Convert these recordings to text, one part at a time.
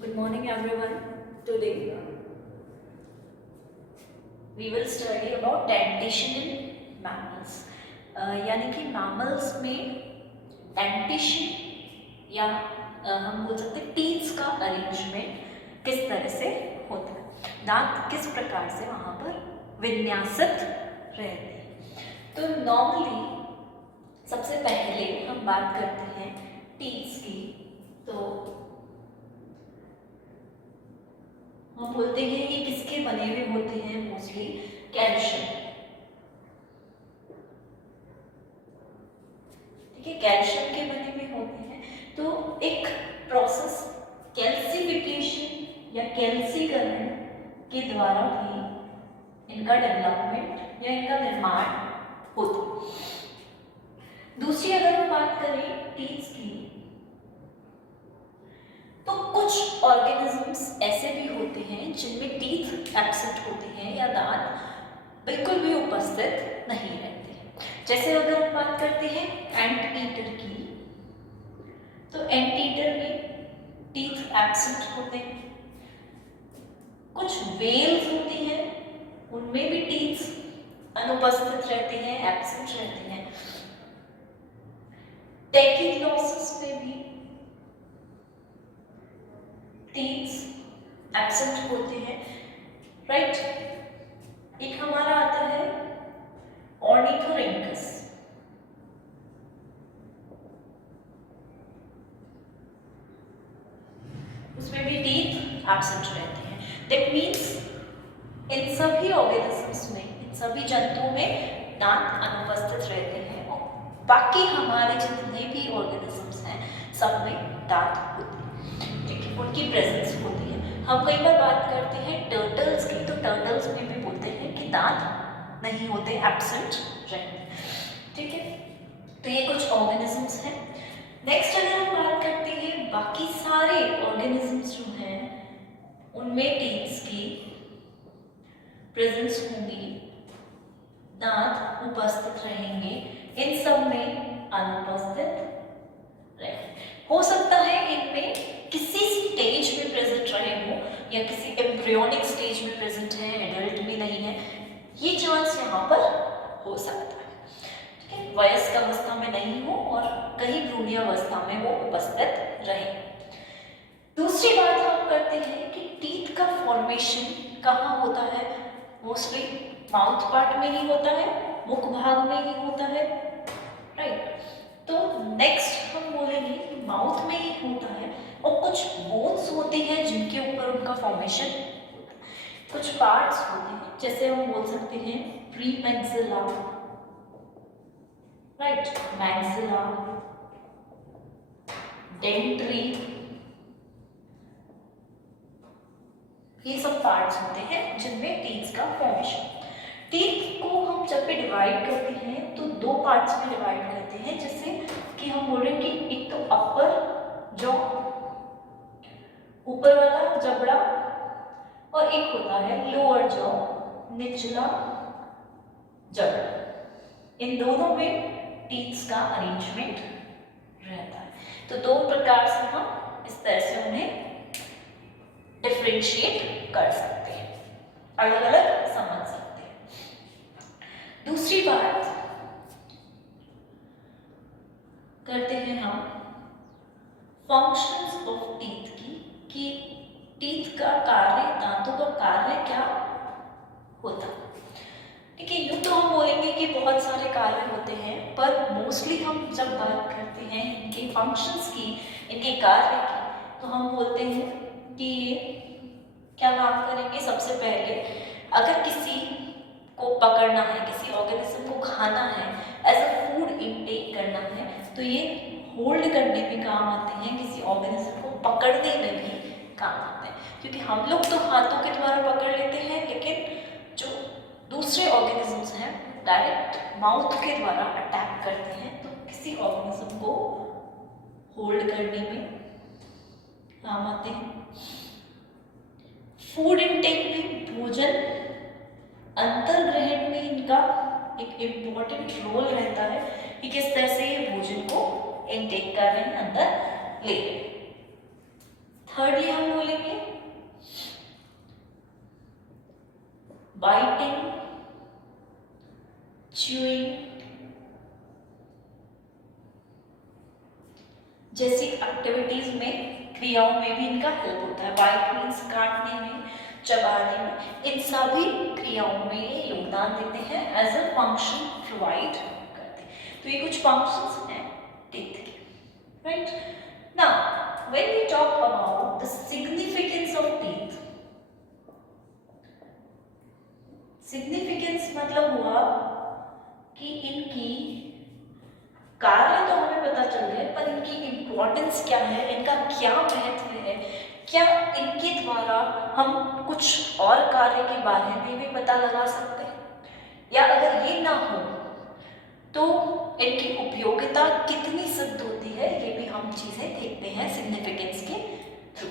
Good morning everyone. Today we will study about dentition in mammals. यानी कि mammals में dentition या हम बोल सकते हैं टीथ का अरेंजमेंट किस तरह से होता है, दांत किस प्रकार से वहाँ पर विन्यासित रहते हैं। तो नॉर्मली सबसे पहले हम बात करते हैं टीथ की, तो हम बोलते हैं ये किसके बने हुए होते हैं, मोस्टली कैल्शियम। ठीक है, कैल्शियम के बने हुए होते हैं। तो एक प्रोसेस कैल्सिफिकेशन या कैल्सीकरण के द्वारा भी इनका डेवलपमेंट या इनका निर्माण होता है। दूसरी अगर हम बात करें टीथ की, तो कुछ ऑर्गेनिजम्स ऐसे भी होते हैं जिनमें टीथ एब्सेंट होते हैं या दांत बिल्कुल भी उपस्थित नहीं रहते। जैसे अगर हम बात करते हैं एंट ईटर की, तो एंट ईटर में टीथ एब्सेंट होते हैं। कुछ वेल्स होती हैं, उनमें भी टीथ अनुपस्थित रहते हैं, एब्सेंट रहते हैं। टेकिग्लॉसिस में भी टीथ एब्सेंट होते हैं, राइट। एक हमारा आता है ऑर्निथोरिंकस, उसमें भी टीथ एब्सेंट रहते हैं। दैट मीन्स इन सभी ऑर्गेनिजम्स में, इन सभी जंतुओं में दांत अनुपस्थित रहते हैं और बाकी हमारे जितने भी ऑर्गेनिजम्स हैं सब में दांत होते हैं, ठीक है, उनकी प्रेजेंस होती है। हम कई बार बात करते हैं टर्टल्स की, तो टर्टल्स में भी बोलते हैं कि दांत नहीं होते, एब्सेंट रहते हैं, ठीक है। तो ये कुछ ऑर्गेनिजम्स हैं। नेक्स्ट अगर हम बात करते हैं बाकी सारे ऑर्गेनिजम्स जो हैं उनमें टीथ्स की प्रेजेंस होगी, दांत उपस्थित रहेंगे, इन सब में अनुपस्थित रहेंगे। हो सकता है इनमें किसी स्टेज में प्रेजेंट रहे हो या किसी एम्ब्रियोनिक स्टेज में प्रेजेंट है, एडल्ट में नहीं है, ये चांस यहाँ पर हो सकता है, ठीक है। वयस्क अवस्था में नहीं हो और कहीं भ्रूणीय अवस्था में वो उपस्थित रहे। दूसरी बात हम करते हैं कि टीथ का फॉर्मेशन कहाँ होता है, मोस्टली माउथ पार्ट में ही होता है, मुख भाग में ही होता है, राइट। तो नेक्स्ट हम बोलेंगे कि माउथ में ही होता है और कुछ बोन्स होते हैं जिनके ऊपर उनका फॉर्मेशन होता है। कुछ पार्ट्स होते हैं, जैसे हम बोल सकते हैं pre maxilla, right, maxilla, Dentry, ये सब पार्ट्स होते हैं जिनमें टीथ का फॉर्मेशन। टीथ को हम जब भी डिवाइड करते हैं तो दो पार्ट्स में डिवाइड करते हैं, जैसे कि हम बोल रहे हैं कि एक तो अपर जॉ, ऊपर वाला जबड़ा, और एक होता है लोअर जॉ, निचला जबड़ा। इन दोनों में टीथ का अरेंजमेंट रहता है। तो दो प्रकार से हम इस तरह से उन्हें डिफरेंशिएट कर सकते हैं, अलग अलग समझ सकते हैं। दूसरी बात करते हैं हम फंक्शंस ऑफ टीथ की, कि टीथ का कार्य, दांतों का कार्य क्या होता है, ठीक है। यूँ तो हम बोलेंगे कि बहुत सारे कार्य होते हैं, पर मोस्टली हम जब बात करते हैं इनके फंक्शंस की, इनके कार्य की, तो हम बोलते हैं कि ये क्या काम करेंगे। सबसे पहले अगर किसी को पकड़ना है, किसी ऑर्गेनिज्म को खाना है, एज अ फूड इनटेक करना है, तो ये होल्ड करने में काम आते हैं, किसी ऑर्गेनिज्म को पकड़ने में भी काम आते हैं। क्योंकि हम लोग तो हाथों के द्वारा पकड़ लेते हैं, लेकिन जो दूसरे ऑर्गेनिजम्स हैं डायरेक्ट माउथ के द्वारा अटैक करते हैं, तो किसी ऑर्गेनिज्म को होल्ड करने में काम आते हैं। फूड इनटेक में, भोजन अंतर्ग्रहण में इनका एक इम्पॉर्टेंट रोल रहता है कि किस तरह से ये भोजन को इनटेक कर रहे हैं, अंदर लेयर। थर्डली हम बोलेंगे बाइटिंग, च्यूइंग जैसी एक्टिविटीज में, क्रियाओं में भी इनका हेल्प होता है। बाइट मीन्स काटने में, चबाने में, इन सभी क्रियाओं में ये योगदान देते हैं, एज अ फंक्शन प्रोवाइड करते हैं। तो ये कुछ फंक्शंस हैं टीथ के, right. Now when we talk about the significance of teeth, significance मतलब हुआ कि इनकी कार्य तो हमें पता चल गए, पर इनकी इम्पोर्टेंस क्या है, इनका क्या महत्व है, क्या इनके द्वारा हम कुछ और कार्य के बारे में भी पता लगा सकते हैं, या अगर ये ना हो तो इनकी उपयोगिता कितनी सिद्ध होती है, ये भी हम चीजें देखते हैं सिग्निफिकेंस के थ्रू।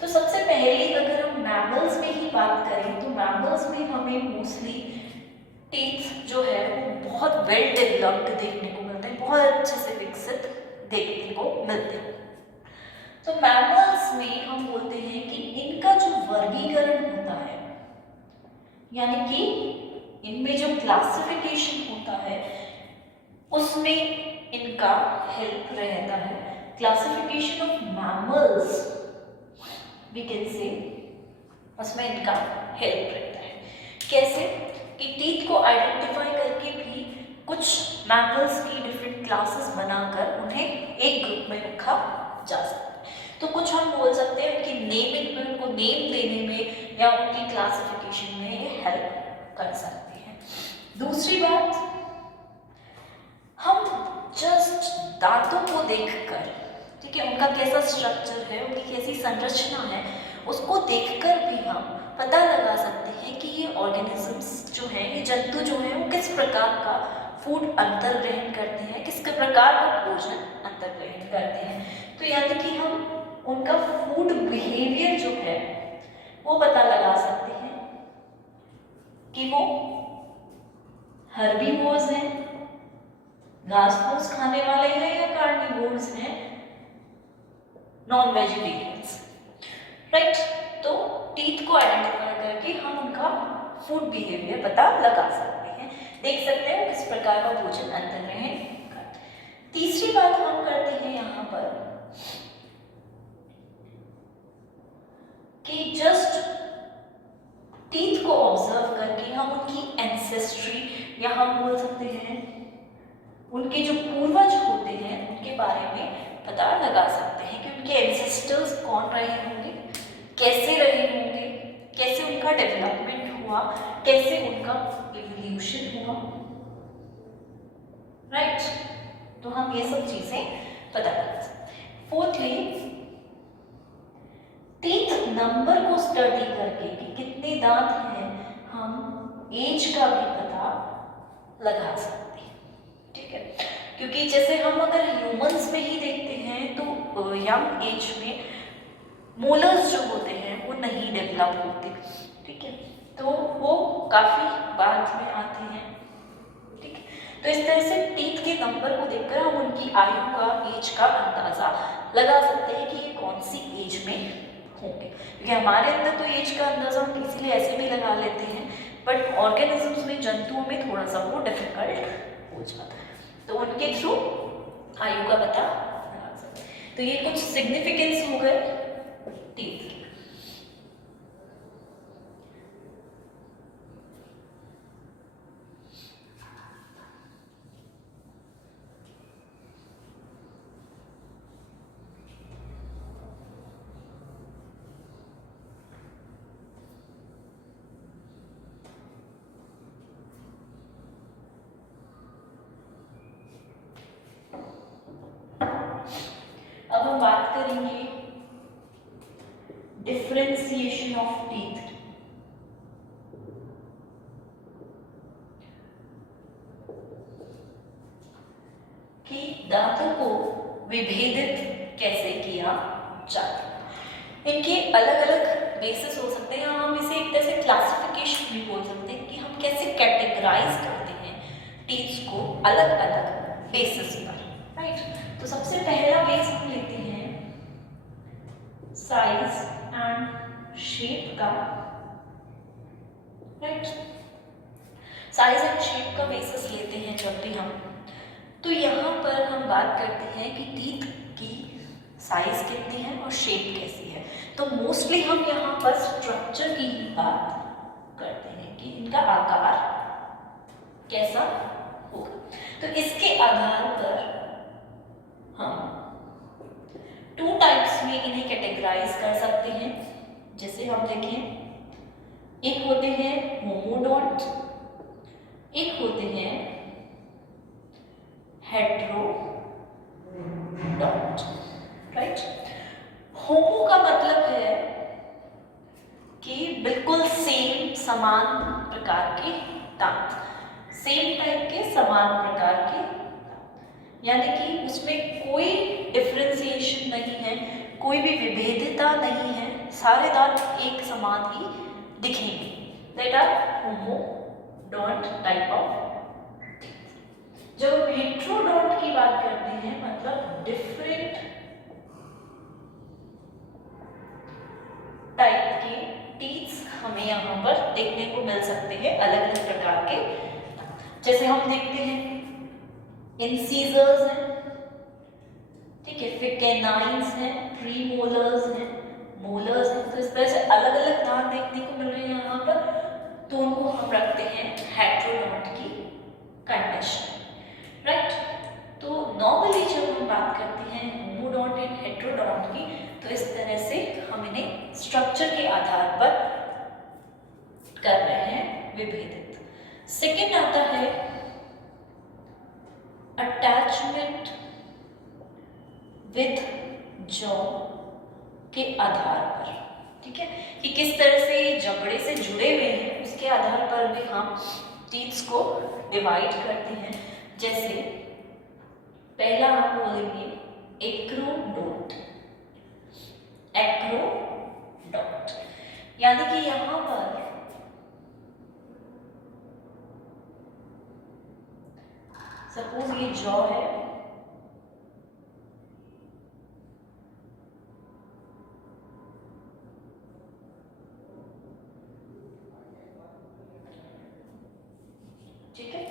तो सबसे पहले अगर हम मैमल्स में ही बात करें तो मैमल्स में हमें मोस्टली टीथ जो है वो बहुत वेल डेवलप्ड देखने को मिलते हैं, बहुत अच्छे से विकसित देखने को मिलते हैं। तो मैमल्स में हम बोलते हैं कि इनका जो वर्गीकरण होता है, यानी कि इनमें जो क्लासिफिकेशन होता है उसमें इनका हेल्प रहता है। Classification of mammals we can say, उसमें इनका हेल्प रहता है। कैसे कि टीथ को आइडेंटिफाई करके भी कुछ मैमल्स की डिफरेंट क्लासेस बनाकर उन्हें एक ग्रुप में रखा जा सकता है। तो कुछ हम बोल सकते हैं उनकी नेमिंग में, उनको नेम देने में या उनकी क्लासिफिकेशन में ये हेल्प कर सकते हैं। दूसरी बात, हम जस्ट दांतों को देखकर, ठीक है, उनका कैसा स्ट्रक्चर है, उनकी कैसी संरचना है, उसको देखकर भी हम पता लगा सकते हैं कि ये ऑर्गेनिजम्स जो हैं, ये जंतु जो हैं, वो किस प्रकार का फूड अंतर ग्रहण करते हैं, किस प्रकार का भोजन अंतर ग्रहण करते हैं। तो यानी कि हम उनका फूड बिहेवियर जो है वो पता लगा सकते हैं कि वो हर्बीवोर्स हैं, घास फूस खाने वाले हैं, या कार्निवोर्स हैं, नॉन वेजिटेरियंस, राइट। तो टीथ को आइडेंटिफाई करके हम उनका फूड बिहेवियर पता लगा सकते हैं, देख सकते हैं किस प्रकार का भोजन अंतर ग्रहण करते हैं। तीसरी बात हम करते हैं यहाँ पर कि जस्ट टीथ को ऑब्जर्व करके हम उनकी एंसेस्ट्री, या हम बोल सकते हैं उनके जो पूर्वज होते हैं उनके बारे में पता लगा सकते हैं कि उनके एंसेस्टर्स कौन रहे होंगे, कैसे रहे होंगे, कैसे उनका डेवलपमेंट हुआ, कैसे उनका इवोल्यूशन हुआ, राइट। तो हम ये सब चीजें पता लगा सकते हैं। फोर्थली, टीथ नंबर को स्टडी करके कि कितने दांत हैं, हम एज का भी पता लगा सकते हैं, ठीक है। क्योंकि जैसे हम अगर ह्यूमंस में ही देखते हैं तो यंग एज में मोलर्स जो होते हैं वो नहीं डेवलप होते, ठीक है, तो वो काफी बाद में आते हैं, ठीक है। तो इस तरह से टीथ के नंबर को देखकर हम उनकी आयु का, एज का अंदाजा लगा सकते हैं कि ये कौन सी एज में होंगे। क्योंकि हमारे अंदर तो एज का अंदाजा हम इसीलिए ऐसे भी लगा लेते हैं, बट ऑर्गेनिजम्स में, जंतुओं में थोड़ा सा वो डिफिकल्ट हो जाता है, तो उनके थ्रू आयु का पता लगा सकते हैं। तो ये कुछ सिग्निफिकेंस हो गए टीथ। अब हम बात करेंगे डिफरेंशिएशन ऑफ टीथ। कि दांतों को विभेदित कैसे किया जाता है। इनके अलग अलग बेसिस हो सकते हैं, हम इसे एक तरह से क्लासिफिकेशन भी बोल सकते हैं कि हम कैसे कैटेगराइज करते हैं टीथ्स को अलग अलग बेसिस पर, राइट। तो सबसे पहला बेस हम लेते हैं साइज एंड शेप का, राइट, साइज एंड शेप का बेसिस लेते हैं जब भी हम, तो यहाँ पर हम बात करते हैं कि टीथ की साइज कितनी है और शेप कैसी है। तो मोस्टली हम यहाँ पर स्ट्रक्चर की ही बात करते हैं कि इनका आकार कैसा होगा। तो इसके आधार पर हम 2 टाइप्स में इन्हें कैटेगराइज कर सकते हैं। जैसे हम देखें, एक होते हैं होमोडोंट, एक होते हैं हेटेरोडोंट, राइट। होमो का मतलब है कि बिल्कुल सेम समान प्रकार के दांत, सेम टाइप के समान प्रकार के, यानी कि उसमें कोई डिफरेंशिएशन नहीं है, कोई भी विभेदता नहीं है, सारे दांत एक समान ही दिखेंगे। That are homodont type of. जब हेटेरोडोंट की बात करते हैं, मतलब डिफरेंट टाइप के टीथ्स हमें यहाँ पर देखने को मिल सकते हैं, अलग अलग प्रकार के। जैसे हम देखते हैं इंसीजर्स हैं, ठीक है, फिर कैनाइन्स हैं, प्रीमोलर्स हैं, मोलर्स हैं। तो इस तरह से अलग अलग दांत देखने को मिल रहे हैं यहाँ पर, तो उनको हम रखते हैं हेटेरोडोंट की कंडीशन, राइट। तो नॉर्मली जब हम बात करते हैं होमोडोंट एंड हेटेरोडोंट की, तो इस तरह से हम इन्हें स्ट्रक्चर के आधार पर कर रहे हैं विभेदित। सेकेंड आता है अटैचमेंट विथ जॉ के आधार पर, ठीक है, कि किस तरह से जबड़े से जुड़े हुए हैं, उसके आधार पर भी हम टीथ्स को डिवाइड करते हैं। जैसे पहला हम बोलेंगे एक्रोडोंट, एक्रोडोंट, यानी कि यहाँ पर सपोज ये जॉ है, ठीक है,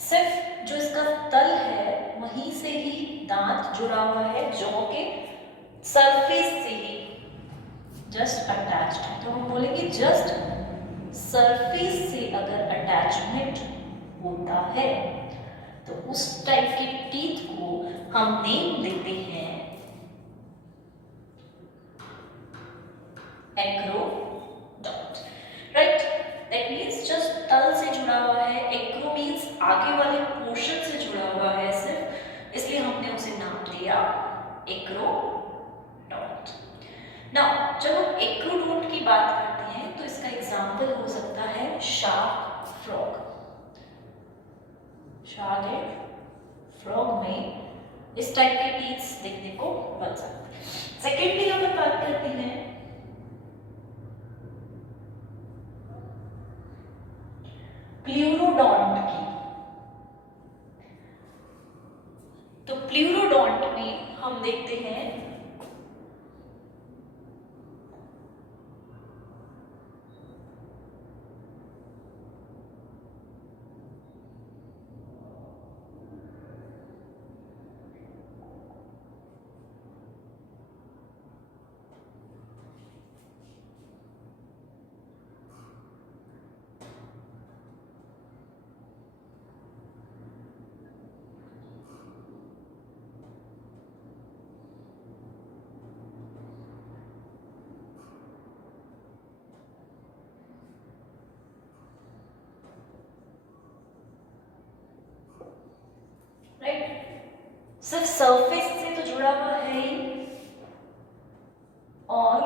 सिर्फ जो इसका तल है वहीं से ही दांत जुड़ा हुआ है, जॉ के सरफेस से ही जस्ट अटैच्ड है। तो हम बोलेंगे जस्ट सरफेस से अगर अटैचमेंट होता है तो उस टाइप के टीथ को हम नेम देते हैं acrodont, right. That means just तल से जुड़ा हुआ है, एक्रो मीन्स आगे वाले पोर्शन से जुड़ा हुआ है सिर्फ, इसलिए हमने उसे नाम दिया एक्रोडोंट। नाउ जब हम एक्रोडोंट की बात करते हैं तो इसका एग्जाम्पल हो सकता है शार्क फ्रॉग। शार्क है, फ्रॉग में इस टाइप के टीथ्स देखने को मिल सकते हैं। सेकेंडली हम बात करते हैं प्लूरोडोंट की। तो प्लूरोडोंट में हम देखते हैं सिर्फ सरफेस से तो जुड़ा हुआ है ही, और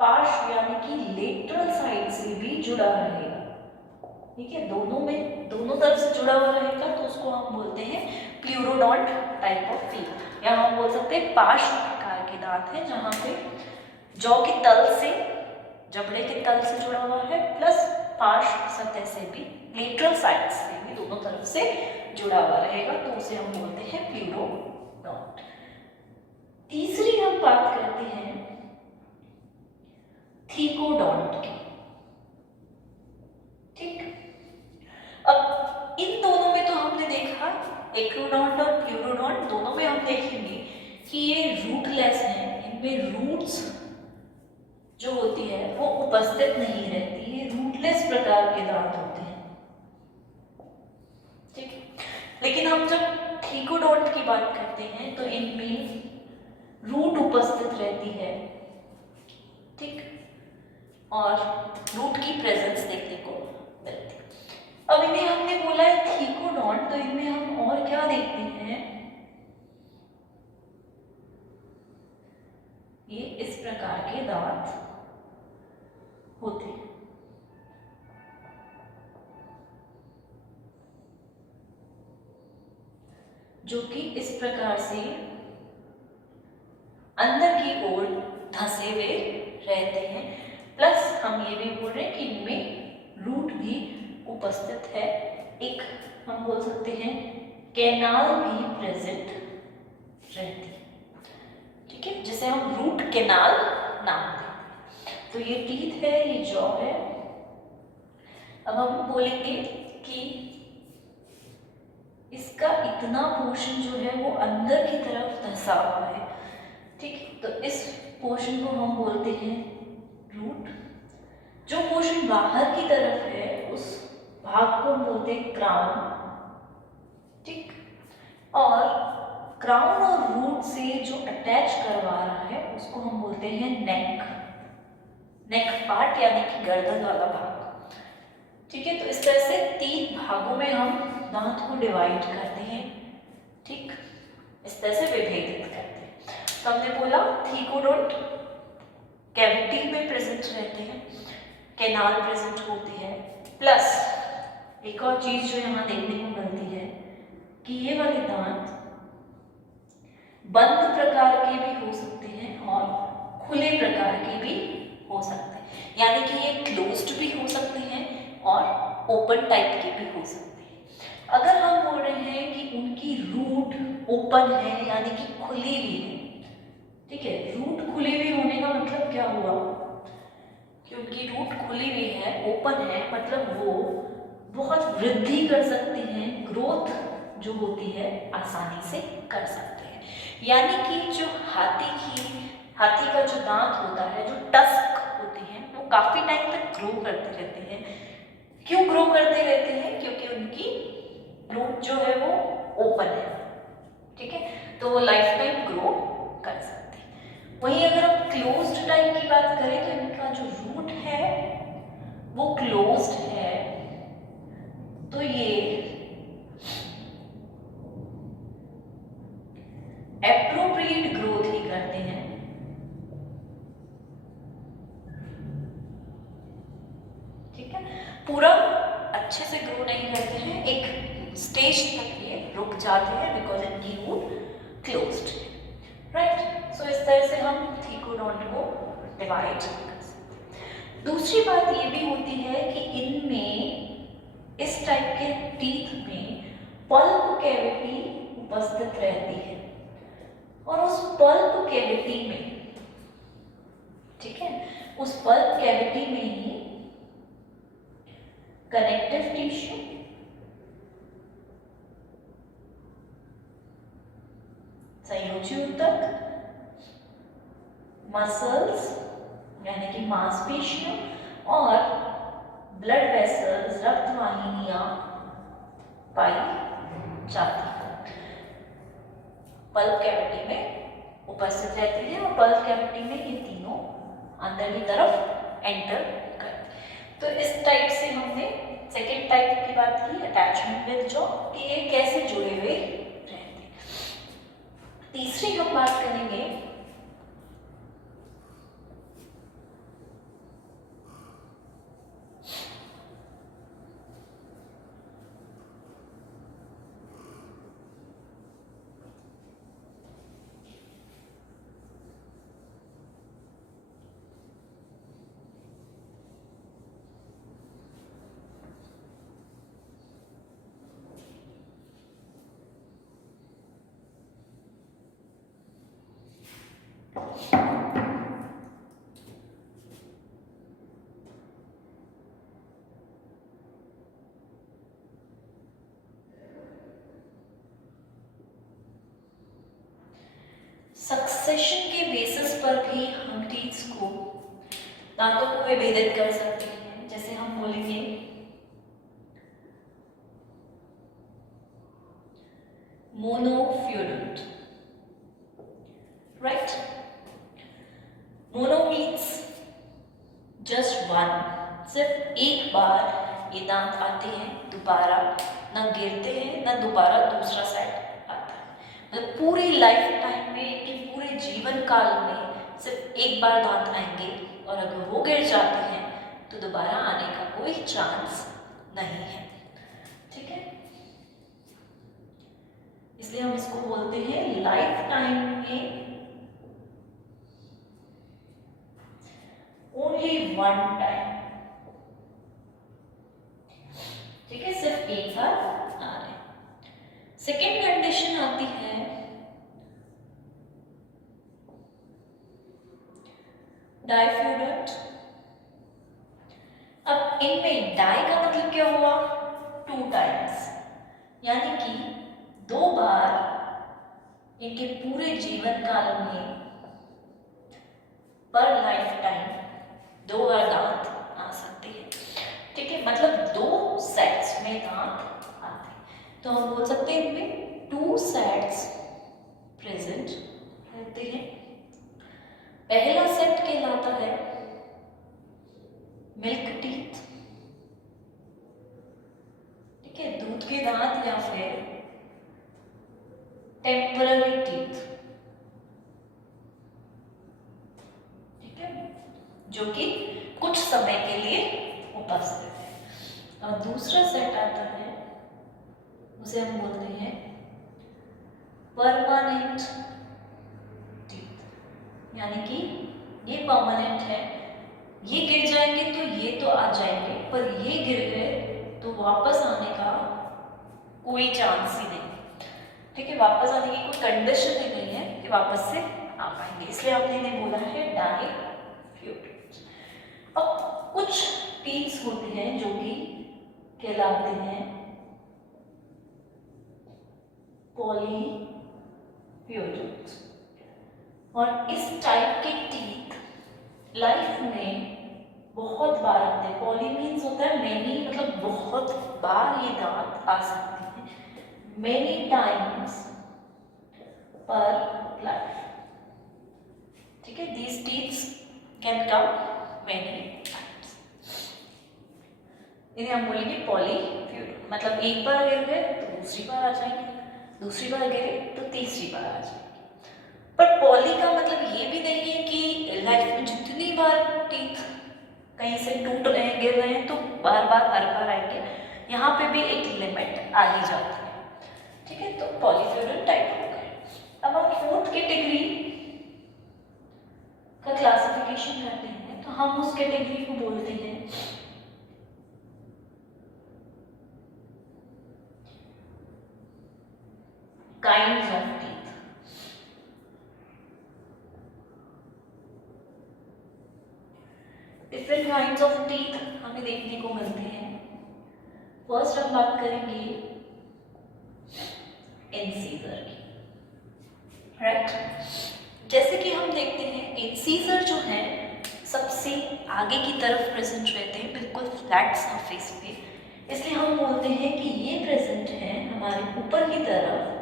पार्श्व यानी कि लेटरल साइड से भी जुड़ा रहेगा, ठीक है, दोनों में, दोनों तरफ से जुड़ा हुआ रहेगा, तो उसको हम बोलते हैं प्लूरोडोंट टाइप ऑफ टीथ। या हम बोल सकते हैं पार्श्व प्रकार के दांत हैं जहां पे जॉ के तल से, जबड़े के तल से जुड़ा हुआ है, प्लस पार्श्व सतह से भी, लेटरल साइड से भी, दोनों तरफ से जुड़ा हुआ रहेगा, तो उसे हम बोलते हैं प्लूरोडोंट। तीसरी हम बात करते हैं थीकोडॉन्ट की। ठीक, अब इन दोनों में तो हमने देखा, एक्रोडॉन्ट और प्यूरोडॉन्ट दोनों में हम देखेंगे कि ये रूटलेस हैं, इनमें रूट्स जो होती है वो उपस्थित नहीं रहती, ये रूटलेस प्रकार के दांत होते हैं। ठीक, लेकिन हम जब थीकोडॉन्ट की बात करते हैं तो इनमें रूट उपस्थित रहती है। ठीक, और रूट की प्रेजेंस देखने को मिलती है। अब इन्हें हमने बोला है थीकोडॉन्ट, तो इनमें हम और क्या देखते हैं, ये इस प्रकार के दांत होते हैं। जो कि इस प्रकार से अंदर की ओर धंसे हुए रहते हैं। प्लस हम ये भी बोल रहे हैं कि इनमें रूट भी उपस्थित है, एक हम बोल सकते हैं कैनाल भी प्रेजेंट रहती है। ठीक है, जिसे हम रूट कैनाल नाम देते हैं। तो ये टीथ है, ये जॉ है। अब हम बोलेंगे कि इसका इतना पोर्शन जो है वो अंदर की तरफ धंसा हुआ है। ठीक, तो इस पोर्शन को हम बोलते हैं रूट। जो पोर्शन बाहर की तरफ है उस भाग को हम बोलते हैं क्राउन। ठीक, और क्राउन और रूट से जो अटैच करवा रहा है उसको हम बोलते हैं नेक। नेक पार्ट यानी कि गर्दन वाला भाग। ठीक है, तो इस तरह से 3 भागों में हम दांत को डिवाइड करते हैं। ठीक, इस तरह से विभेदित करते हैं। तो हमने बोला थीकोडॉन्ट कैविटी में प्रेजेंट रहते हैं, कैनाल प्रेजेंट होती है, प्लस एक और चीज जो यहाँ देखने को मिलती है कि ये वाले दांत बंद प्रकार के भी हो सकते हैं और खुले प्रकार के भी हो सकते हैं, यानी कि ये क्लोज्ड भी हो सकते हैं और ओपन टाइप के भी हो सकते हैं। अगर हम बोल रहे हैं कि उनकी रूट ओपन है यानी कि खुली हुई है, ठीक है, रूट खुली हुई होने का मतलब क्या हुआ कि उनकी रूट खुली हुई है, ओपन है, मतलब वो बहुत वृद्धि कर सकती हैं, ग्रोथ जो होती है आसानी से कर सकते हैं। यानी कि जो हाथी का जो दांत होता है, जो टस्क होते हैं, वो काफी टाइम तक ग्रो करते रहते हैं। क्यों ग्रो करते रहते हैं? क्योंकि उनकी रूट जो है वो ओपन है। ठीक है, तो वो लाइफ टाइम ग्रो कर सकते हैं। वहीं अगर हम क्लोज्ड टाइप की बात करें तो इनका जो रूट है वो क्लोज्ड है, तो ये एप्रोप्रिएट ग्रोथ ही करते हैं। ठीक है, पूरा अच्छे से ग्रो नहीं करते हैं, एक स्टेज तक ये रुक जाते हैं बिकॉज इनकी रूट क्लोज्ड है। राइट, सो इस तरह से हम थीकोडॉन्ट को डिवाइड कर सकते हैं। दूसरी बात ये भी होती है कि इनमें इस टाइप के टीथ में पल्प कैविटी उपस्थित रहती है और उस पल्प कैविटी में, ठीक है, उस पल्प कैविटी में ही कनेक्टिव टिश्यू, संयोजी ऊतक, मसल्स यानी कि मांसपेशियों और ब्लड वेसल्स, रक्त वाहिनियां पाई जाती है, पल्प कैविटी में उपस्थित रहती है। और पल्प कैविटी में ये तीनों अंदर की तरफ एंटर करते हैं। तो इस टाइप से हमने सेकेंड टाइप की बात की, अटैचमेंट विद जॉ, कि ये कैसे जुड़े हुए रहते हैं। तीसरी हम बात करेंगे सक्सेशन के बेसिस पर भी हम टीथ्स को, दांतों को विभेदित कर सकते हैं। जैसे हम बोलेंगे मोनोफ्यूरेंट, right. Mono means just one, सिर्फ एक बार ये दांत आते हैं, दोबारा ना गिरते हैं, ना दोबारा दूसरा सेट आता है। मतलब पूरी लाइफ टाइम में, कि पूरे जीवन काल में सिर्फ एक बार दांत आएंगे, और अगर वो गिर जाते हैं तो दोबारा आने का कोई चांस नहीं है, ठीक है। इसलिए हम इसको बोलते हैं लाइफ टाइम में ओनली वन टाइम, ठीक है, सिर्फ एक बार आ रहे। सेकेंड कंडीशन आती है डाइफ्यूरेंट। अब इनमें डाई का मतलब क्या हुआ? 2 टाइम्स, यानी कि 2 बार इनके पूरे जीवन काल में, पर लाइफ टाइम 2 बार दांत आ सकते हैं, ठीक है। मतलब 2 सेट्स में दांत आते हैं, तो हम बोल सकते हैं इनमें 2 सेट्स प्रेजेंट रहते हैं। पहला सेट कहलाता है मिल्क टीथ, ठीक है, दूध के दांत, या फिर टेम्पररी टीथ, ठीक है, जो कि कुछ समय के लिए उपस्थित है। और दूसरा सेट आता है, उसे हम बोलते हैं परमानेंट टीथ, यानी कि ये परमानेंट है, ये गिर जाएंगे तो ये तो आ जाएंगे, पर ये गिर गए तो वापस आने का कोई चांस ही नहीं, ठीक है। वापस आने की कोई कंडीशन ही नहीं है कि वापस से आ पाएंगे, इसलिए आपने इन्हें बोला है डाइफ्यूरेंट। अब कुछ टीथ्स होते हैं जो कि कहलाते हैं पॉलीफ्यूरेंट, और इस टाइप के टीथ लाइफ में बहुत बार आते हैं। पॉली मीन्स होता है मेनी, मतलब बहुत बार ये दांत आ सकते हैं, मेनी टाइम्स पर लाइफ, ठीक है। These teeths can come many times. इन्हें हम बोलेंगे पॉलीफ्यूरेंट, मतलब एक बार गिर गए तो दूसरी बार आ जाएंगे, दूसरी बार गिरे तो तीसरी बार आ जाएंगे। पर पॉली का मतलब ये भी नहीं है कि लाइफ में जितनी बार टीथ कहीं से टूट रहे हैं, गिर रहे हैं, तो बार बार हर बार आएंगे। यहाँ पे भी एक लिमिट आ ही जाती है, ठीक है। तो पॉलीफ्यूरेंट टाइप हो गए। अब हम 4th कैटेगरी का क्लासिफिकेशन करते हैं, तो हम उस कैटेगरी को बोलते हैं kinds of teeth. Different kinds of teeth हमें देखने को मिलते हैं। फर्स्ट हम बात करेंगे इंसीजर की, राइट। जैसे कि हम देखते हैं इंसीजर जो है सबसे आगे की तरफ प्रेजेंट रहते हैं, बिल्कुल फ्लैट सरफेस पे, इसलिए हम बोलते हैं कि ये प्रेजेंट है हमारे ऊपर की तरफ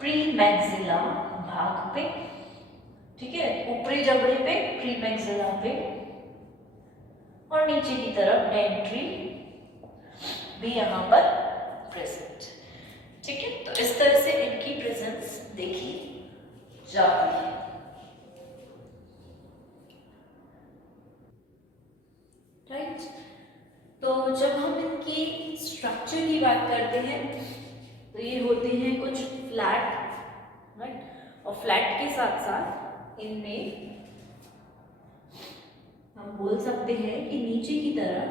प्री मैक्सिला भाग पे, ठीक है, ऊपरी जबड़े पे, प्री मैक्सिला पे, और नीचे की तरफ डेंट्री भी यहाँ पर प्रेजेंट, ठीक है। तो इस तरह से इनकी प्रेजेंस देखी जाती है, राइट। तो जब हम इनकी स्ट्रक्चर की बात करते हैं तो ये होते हैं कुछ फ्लैट, राइट, और फ्लैट के साथ साथ इनमें हम बोल सकते हैं कि नीचे की तरफ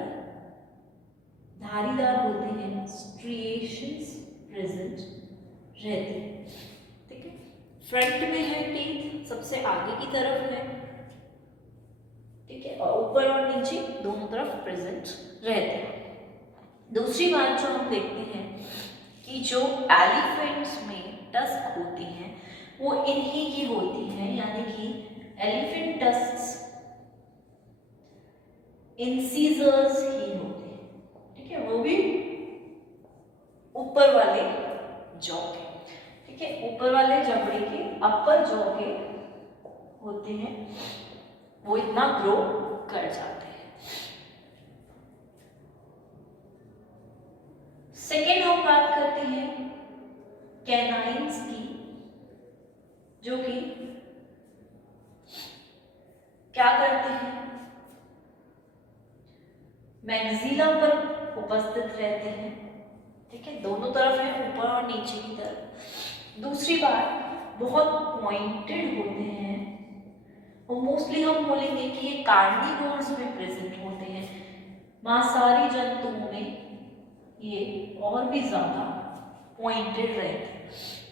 धारीदार होते हैं, स्ट्रिएशंस प्रेजेंट रहते हैं, ठीक है। फ्रंट में है टीथ, सबसे आगे की तरफ है, ठीक है, और ऊपर और नीचे दोनों तरफ प्रेजेंट रहते हैं। दूसरी बात जो हम देखते हैं कि जो एलिफेंट्स में टस्क होती हैं वो इन्हीं की होती हैं, इंसीजर्स ही होते हैं, ठीक है, वो भी ऊपर वाले जॉ के, ठीक है, ऊपर वाले जबड़े के अपर जॉ के होते हैं, वो इतना ग्रो कर जाते हैं। सेकेंड हम बात करते हैं कैनाइन्स की, जो कि क्या करते हैं, मैक्सिला पर उपस्थित रहते हैं, ठीक है, दोनों तरफ है, ऊपर और नीचे की तरफ। दूसरी बात, बहुत पॉइंटेड होते हैं, और मोस्टली हम बोलेंगे कि ये कार्निवोर्स में प्रेजेंट होते हैं, मांसाहारी जंतुओं में ये और भी ज्यादा पॉइंटेड रहते हैं,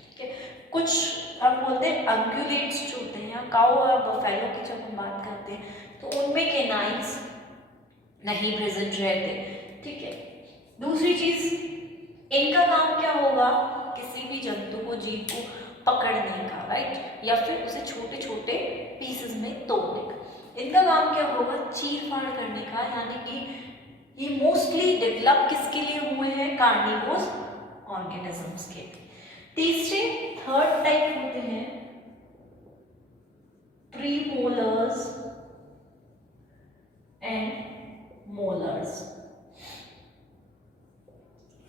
ठीक है। कुछ हम बोलते हैं अंगुलेट्स जो होते हैं, काऊ और बफेलो की जब हम बात करते हैं तो उनमें कैनाइन्स नहीं प्रेजेंट रहते, ठीक है। दूसरी चीज, इनका काम क्या होगा, किसी भी जंतु को, जीव को पकड़ने का, राइट, या फिर उसे छोटे छोटे पीसेस में तोड़ने का। इनका काम क्या होगा, चीर फाड़ करने का, यानी कि ये मोस्टली डेवलप किसके लिए हुए हैं, कार्निवोरस ऑर्गेनिजम्स के। तीसरे, थर्ड टाइप होते हैं premolars and molars,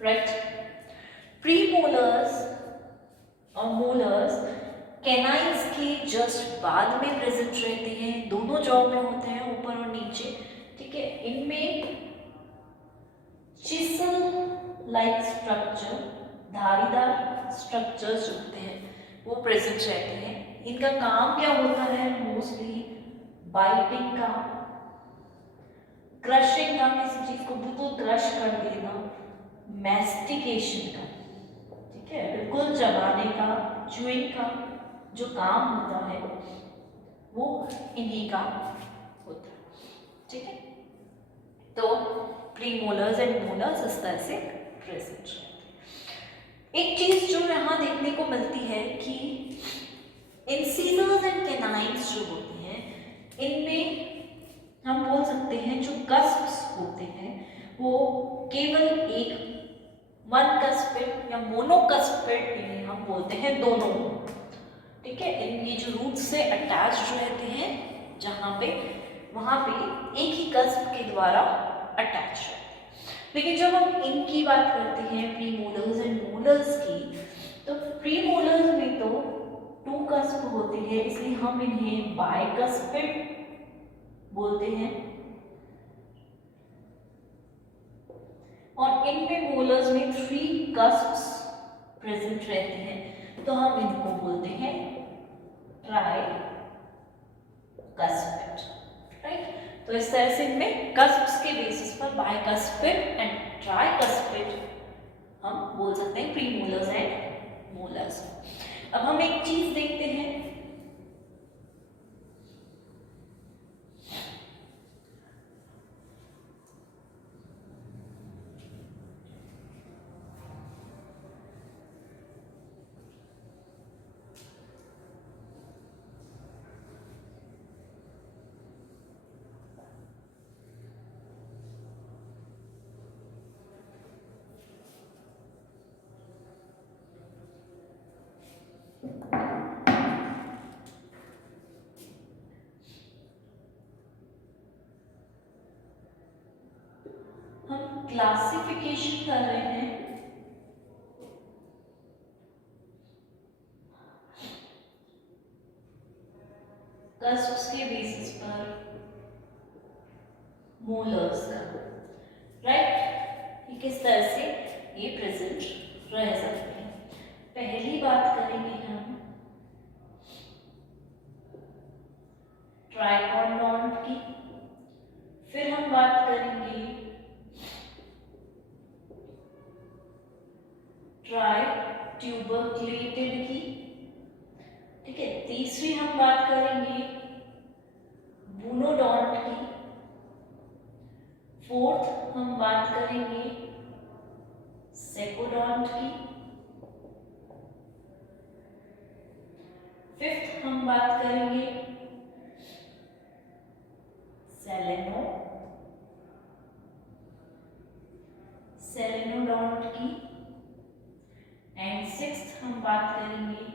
right. Premolars और मोलर्स कैनाइन्स के जस्ट बाद में प्रेजेंट रहते हैं, दोनों जॉ में होते हैं, ऊपर और नीचे, ठीक है। इनमें चिसल लाइक स्ट्रक्चर, धारीदार स्ट्रक्चर्स होते हैं, वो प्रेजेंट रहते हैं। इनका काम क्या होता है, मोस्टली बाइटिंग का, क्रशिंग का, किसी चीज को बिल्कुल क्रश कर देना, मैस्टिकेशन का, ठीक है, बिल्कुल चबाने का, च्यूइंग का जो काम होता है वो इन्हीं का होता है, ठीक है। तो प्रीमोलर्स एंड मोलर्स इस तरह से प्रेजेंट रहते हैं। एक चीज जो यहाँ देखने को मिलती है कि इंसीजर्स एंड कैनाइन्स जो होते हैं, इनमें हम बोल सकते हैं जो कस्प्स होते हैं वो केवल एक वन कस्पिड या मोनोकस्पिड, इन्हें हम बोलते हैं दोनों, ठीक है। ये जो रूट से अटैच्ड रहते हैं, जहाँ पे वहाँ पे एक ही कस्प के द्वारा अटैच रहते हैं। लेकिन जब हम इनकी बात करते हैं प्रीमोलर्स एंड मोलर्स की, तो प्रीमोलर्स में तो टू कस्प होते हैं, इसलिए हम इन्हें बाइकस्पिड बोलते हैं, और इनमें मोलर्स में थ्री कस्प्स प्रेजेंट रहते हैं, तो हम इनको बोलते हैं ट्राई कस्पिड, राइट। तो इस तरह से इनमें कस्प्स के बेसिस पर बाइकस्पिड एंड ट्राई कस्पिड हम बोल सकते हैं प्रीमोलर्स एंड मोलर्स। अब हम एक चीज देखते हैं, हम क्लासिफिकेशन कर रहे हैं कस्प्स के बेसिस पर मोलर्स का, राइट। ये किस तरह से ये प्रेजेंट रह सकते हैं। पहली बात करेंगे हम ट्राइकोडोंट की, फिर हम बात करेंगे ट्राई ट्यूबरक्लेटेड की, ठीक है। तीसरी हम बात करेंगे बूनोडोंट की, फोर्थ हम बात करेंगे सेकोडोंट की, फिफ्थ हम बात करेंगे सेलेनो सेलेनोडोंट की। एंड सिक्स्थ हम बात करेंगे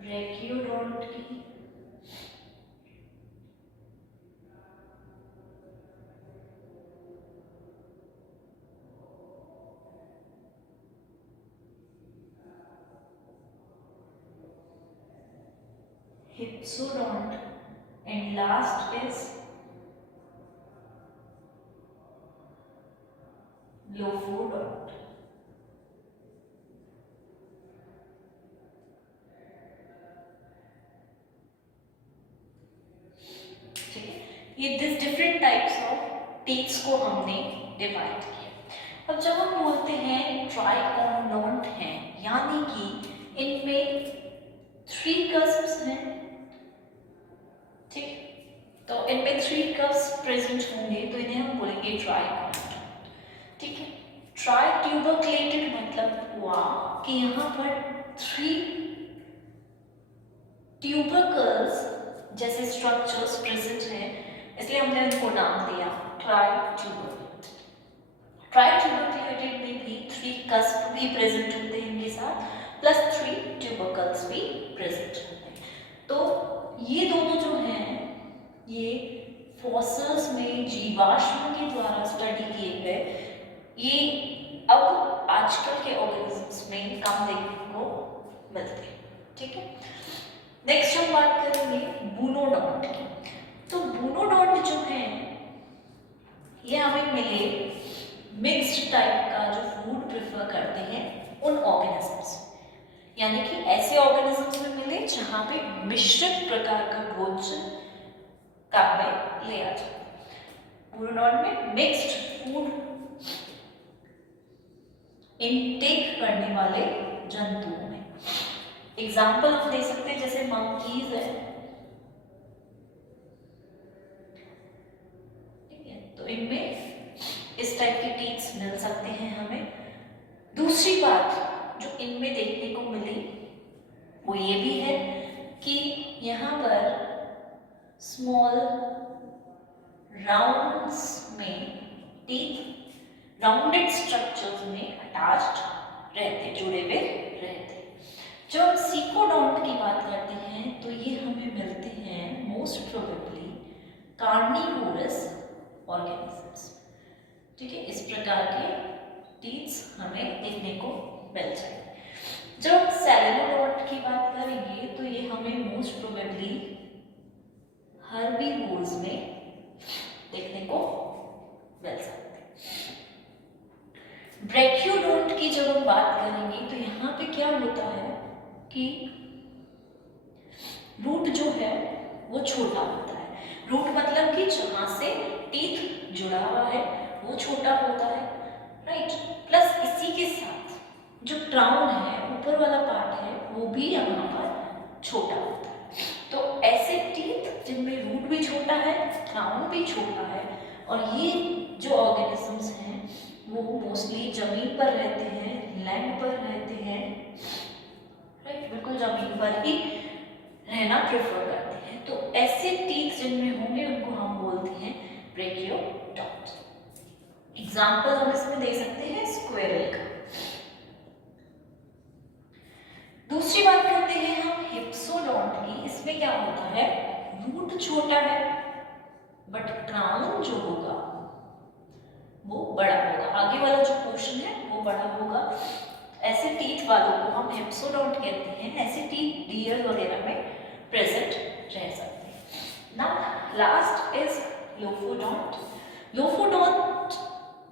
ब्रैकियोडोंट की। हिप्सोडोंट एंड लास्ट इज लोफोडोंट। ठीक है, ये this different types of teeths को हमने डिवाइड किया। अब जब हम बोलते हैं ट्राइकोडोंट हैं, यानी कि इनमें 3 कस्प्स हैं। ठीक, तो इनमें 3 कस्प प्रेजेंट होंगे तो इन्हें हम बोलेंगे ट्राइकोडोंट। ठीक है, ट्राइट्यूबरक्लेटेड मतलब हुआ कि यहाँ पर 3 ट्यूबरकल्स जैसे स्ट्रक्चर्स प्रेजेंट हैं, इसलिए हमने उनको नाम दिया ट्राइट्यूबरक्लेटेड। ट्राइट्यूबरक्लेटेड में भी 3 कस्प भी प्रेजेंट होते हैं इनके साथ, प्लस 3 ट्यूबरकल्स भी प्रेजेंट होते हैं। तो ये दोनों जो हैं ये फॉसिल्स में जीवाश्म के द्वारा स्टडी किए गए। ये अब आजकल के ऑर्गेनिजम्स में कम देखने को मिलते हैं। ठीक है, नेक्स्ट हम बात करेंगे बूनोडोंट की। तो बूनोडोंट जो है ये हमें मिले मिक्स्ड टाइप का जो फूड प्रेफर करते हैं उन ऑर्गेनिजम्स, यानी कि ऐसे ऑर्गेनिजम्स में मिले जहां पे मिश्रित प्रकार का भोजन काम में लिया जाए। बूनोडोंट में मिक्स्ड फूड इनटेक करने वाले जंतुओं में एग्जाम्पल हम दे सकते हैं, जैसे मंकीज है। ठीक है, तो इनमें इस टाइप के टीथ्स मिल सकते हैं हमें। दूसरी बात जो इनमें देखने को मिली वो ये भी है कि यहाँ पर स्मॉल राउंड्स में टीथ राउंडेड स्ट्रक्चर्स में अटैच्ड रहते, जुड़े हुए रहते। जब हम सीकोडोंट की बात करते हैं तो ये हमें मिलते हैं मोस्ट प्रोबेबली कार्निवोरस ऑर्गेनिजम्स। ठीक है, इस प्रकार के टीथ्स हमें देखने को मिल जाएंगे। जब सेलेनोडोंट की बात करेंगे तो ये हमें मोस्ट प्रोबेबली हर्बीवोर्स में देखने को मिल सकते हैं। ब्रैकियोडोंट की जब हम बात करेंगे तो यहाँ पे क्या होता है कि रूट जो है वो छोटा होता है। रूट मतलब कि जहाँ से टीथ जुड़ा हुआ है वो छोटा होता है, राइट। प्लस इसी के साथ जो क्राउन है, ऊपर वाला पार्ट है, वो भी यहाँ पर छोटा होता है। तो ऐसे टीथ जिनमें रूट भी छोटा है, क्राउन भी छोटा है, और ये जो ऑर्गेनिजम्स हैं वो मोस्टली जमीन पर रहते हैं, लैंड पर रहते हैं, राइट, बिल्कुल जमीन पर ही रहना प्रेफर करते हैं। तो ऐसे टीथ जिनमें होंगे उनको हम बोलते हैं ब्रैकियोडोंट। एग्जाम्पल हम इसमें दे सकते हैं स्क्वेरल का। दूसरी बात करते हैं हम हिप्सोडोंट की। इसमें क्या होता है, रूट छोटा है बट क्राउन जो होगा वो बड़ा होगा, आगे वाला जो पोर्शन है वो बड़ा होगा। ऐसे टीथ वालों को हम हिप्सोडोंट कहते हैं। ऐसे टीथ डियर वगैरह में प्रेजेंट रह सकते हैं। Now last is lophodont. Lophodont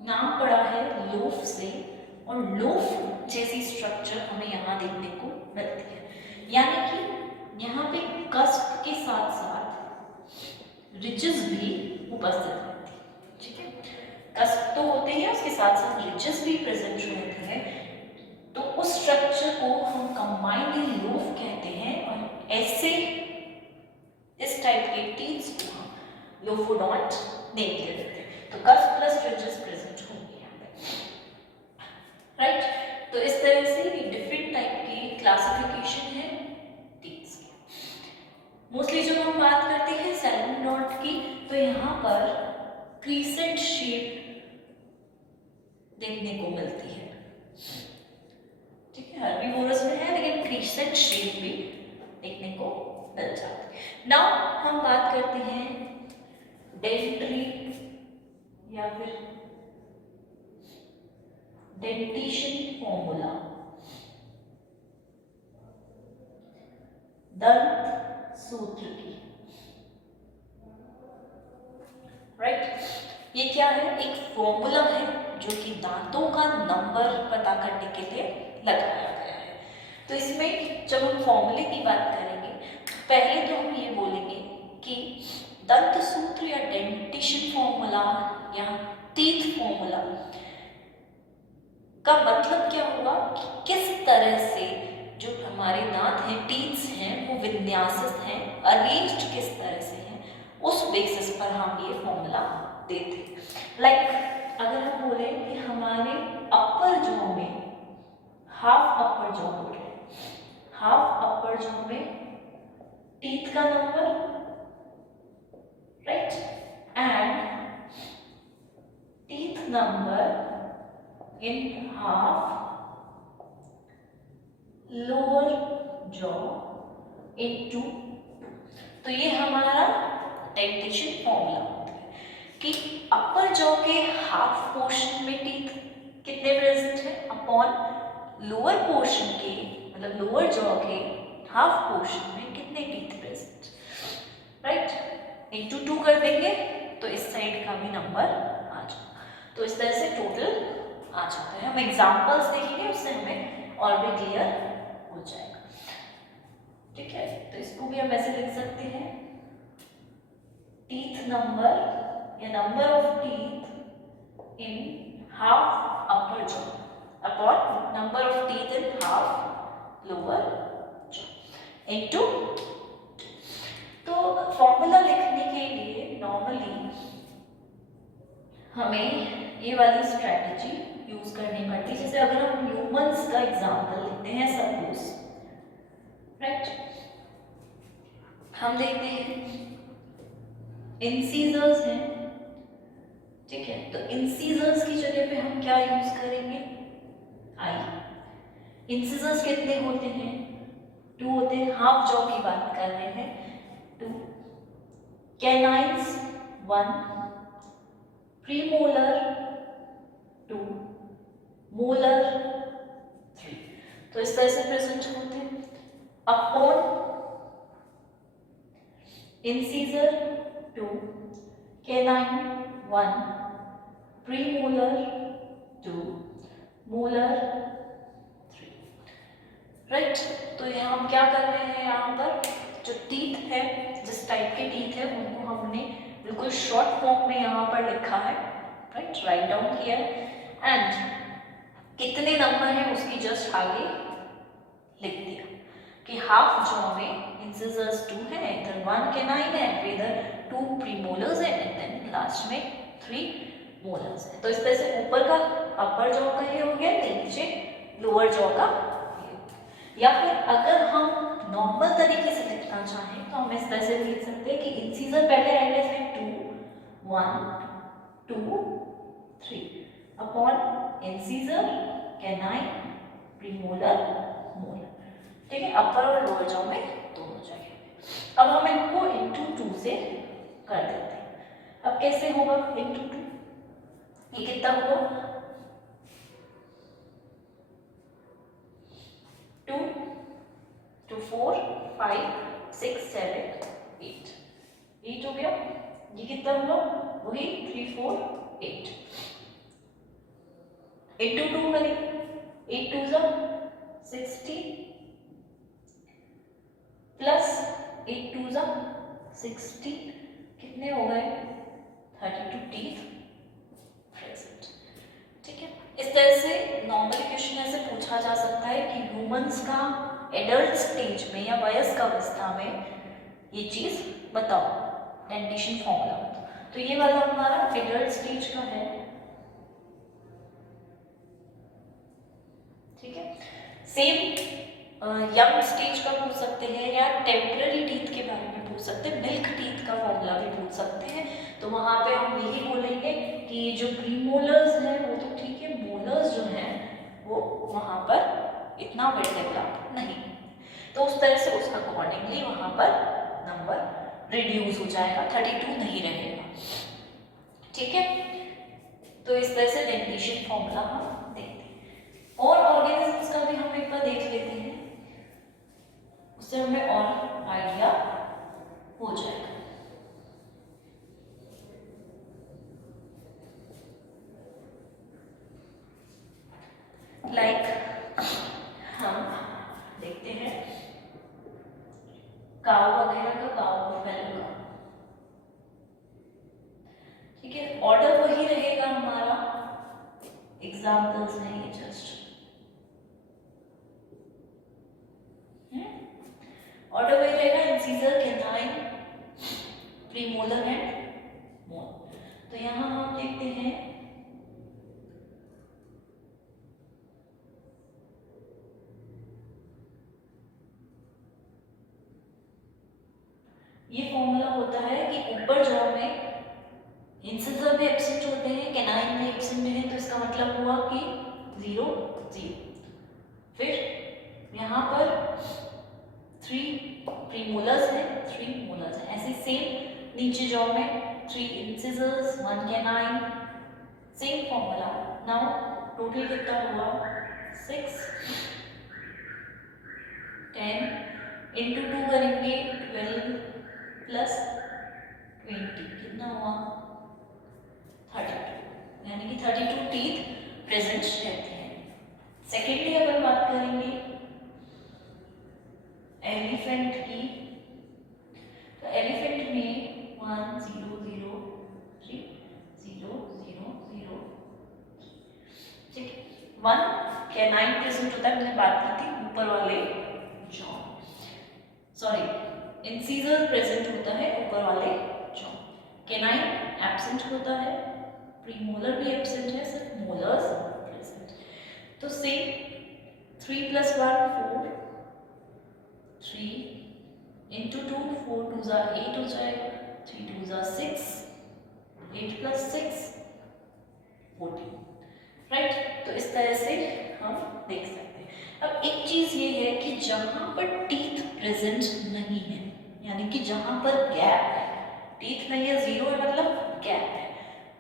नाम पड़ा है लोफ से, और लोफ जैसी स्ट्रक्चर हमें यहाँ देखने को मिलती है, यानी कि यहाँ पे कस्प के साथ साथ रिजेस भी उपस्थित रहती है। ठीक है, कस्प तो होते हैं, उसके साथ साथ रिजेस भी प्रेजेंट रहते हैं। तो उस स्ट्रक्चर को हम कंबाइंडली लोफ कहते हैं, और ऐसे इस टाइप के टीथ्स को हम लोफोडोंट नेम दे देते हैं। तो कस्प प्लस रिजेस प्रेजेंट होंगे यहाँ पे, राइट। तो इस तरह से डिफरेंट टाइप की क्लासिफिकेशन है टीथ्स की। मोस्टली जब हम बात करते हैं सेलेनोडोंट की तो यहाँ पर क्रीसेंट शेप देखने को मिलती है। ठीक है, हर्बीवोरस में है लेकिन क्रीसेंट शेप भी देखने को मिल जाती है। नाउ हम बात करते हैं डेंट्री या फिर डेंटिशन फॉर्मूला, दंत सूत्र की। राइट, ये क्या है? एक फॉर्मूला है जो कि दांतों का नंबर पता करने के लिए लगाया गया है। तो इसमें जब हम फॉर्मूले की बात करेंगे पहले तो हम ये बोलेंगे कि दंत सूत्र या डेंटिशन फॉर्मूला या टीथ फॉर्मूला का मतलब क्या हुआ कि किस तरह से जो हमारे दांत हैं, टीथ्स हैं, वो विन्यासित हैं, अरेंज्ड किस तरह से हैं, उस बेसिस पर हम ये फॉर्मूला देते हैं। लाइक अगर हम बोले कि हमारे अपर जॉ में हाफ अपर जॉ बोल रहे हैं, हाफ अपर जॉ में टीथ का number, right, and teeth number in half lower jaw into, तो ये हमारा डेंटिशन फॉर्मूला होता है कि अपर जॉ के हाफ पोर्शन में टीथ कितने प्रेजेंट है अपॉन लोअर पोर्शन के, मतलब लोअर जॉ के हाफ पोर्शन में कितने टीथ प्रेजेंट, राइट, इंटू 2 कर देंगे तो इस साइड का भी नंबर आ जाएगा। तो इस तरह से टोटल आ जाता है। हम एग्जांपल्स देखेंगे उससे हमें और भी क्लियर हो जाएगा। ठीक है, तो इसको भी हम ऐसे लिख सकते हैं, टीथ नंबर या number of teeth in half upper jaw upon number of teeth in half lower jaw into. तो फॉर्मूला लिखने के लिए नॉर्मली हमें ये वाली स्ट्रेटजी यूज करनी पड़ती है। जैसे अगर हम ह्यूमंस का एग्जांपल लेते हैं सपोज, राइट, हम देखते हैं इंसीजर्स हैं, ठीक है, तो इंसीजर्स की जगह पे हम क्या यूज करेंगे? आई। इंसीजर्स कितने होते हैं? 2 होते हैं, हाफ जॉ की बात कर रहे हैं, 2, कैनाइन्स 1, प्रीमोलर 2, मोलर 3। तो इस तरह से प्रेजेंट होते हैं upon incisor 2, canine 1, premolar 2, molar 3, right. तो यहाँ हम क्या कर रहे हैं, यहाँ पर जो टीथ है, जिस टाइप के टीथ है उनको हमने बिल्कुल शॉर्ट फॉर्म में यहाँ पर लिखा है, राइट, राइट डाउन किया है, एंड कितने नंबर है उसकी जस्ट आगे लिख दिया कि हाफ जॉ में इंसिजर्स 2 है, इधर 1 कैनाइन है, फिर इधर 2 प्रीमोलर्स है एंड देन लास्ट में 3 मोलर्स है। तो इस तरह से ऊपर का अपर जॉ का ये हो गया, नीचे लोअर जॉ का ये। या फिर अगर हम नॉर्मल तरीके से लिखना चाहें तो हम इस तरह से लिख सकते हैं कि इंसिजर पहले आएगा इसमें 2, 1, 2, 3 upon incisor, canine, premolar, molar, ठीक है, अपर और लोअर जॉ में दोनों जगह। अब हम इनको इंटू 2 से कर देते हैं। अब कैसे होगा इंटू 2? ये कितना होगा? 2, 2, 4, 5, 6, 7, 8, 8 हो गया। ये कितना हुआ? वही 3, 4, 8 इंटू 2 करेंगे, 8 2 जा 60 प्लस 8 2 जा 60, कितने हो गए? 32 टीथ प्रेजेंट। ठीक है, इस तरह से नॉर्मल क्वेश्चन ऐसे पूछा जा सकता है कि ह्यूमंस का एडल्ट स्टेज में या वयस्क अवस्था में ये चीज बताओ, डेंटिशन फॉर्मूला बताओ। तो ये वाला हमारा एडल्ट स्टेज का है, ठीक है। सेम यंग स्टेज का पूछ सकते हैं या टेम्पररी टीथ के बारे में पूछ सकते हैं, मिल्क टीथ का फॉर्मूला भी पूछ सकते हैं। तो वहाँ पे हम यही बोलेंगे कि ये जो प्रीमोलर्स हैं वो तो ठीक है, मोलर्स जो हैं वो वहाँ पर इतना वर्टेब्रा नहीं, तो उस तरह से उसका अकॉर्डिंगली वहाँ पर नंबर रिड्यूस हो जाएगा, 32 नहीं रहेगा। ठीक है, तो इस तरह से डेंटिशन फॉर्मूला हम देखते हैं। और ऑर्गेनिजम्स का भी हम एक बार देख लेते हैं, उससे हमें और आइडिया हो जाएगा। लाइक हम देखते हैं काऊ वगैरह का, काऊ बफेलो का, ठीक है, ऑर्डर वही रहेगा हमारा, एग्जाम्पल्स नहीं, जस्ट ऑर्डर वही रहेगा, इंसीजर, कैनाइन, प्रीमोलर एंड मोल। तो यहाँ हम देखते हैं ये फॉर्मूला होता है कि ऊपर जॉ में इंसिजर भी एब्सेंट होते हैं, कैनाइन भी एब्सेंट है, तो इसका मतलब हुआ कि 0 0। फिर यहाँ पर 3 प्रीमोलर्स हैं, 3 मोलर्स हैं, ऐसे सेम नीचे जॉ में 3 incisors, 1 canine, same formula. Now total कितना हुआ, 6, 10 इंटू 2 करेंगे 12 प्लस 20 कितना हुआ 32, यानी कि 32 टीथ प्रेजेंट रहते हैं। सेकेंडली अगर बात करेंगे एलिफेंट की, तो एलिफेंट में 1 0 0 3 0 0 0, ठीक है, 1 कैनाइन प्रेजेंट होता है, मैंने बात की थी ऊपर वाले जॉ, सॉरी इंसीजर प्रेजेंट होता है ऊपर वाले जॉ, कैनाइन एब्सेंट होता है, प्रीमोलर भी एब्सेंट है, सिर्फ मोलर्स प्रेजेंट। तो सेम 3 + 1 4, 3 इंटू 2 4 2 ज़ा 8 हो जाएगा, 3 2 ज़ा 6, 8 + 6 14, राइट। तो इस तरह से हम देख सकते हैं। अब एक चीज़ ये है कि जहाँ पर टीथ प्रेजेंट नहीं है, यानी कि जहाँ पर गैप है, टीथ नहीं है, 0 है, मतलब गैप है,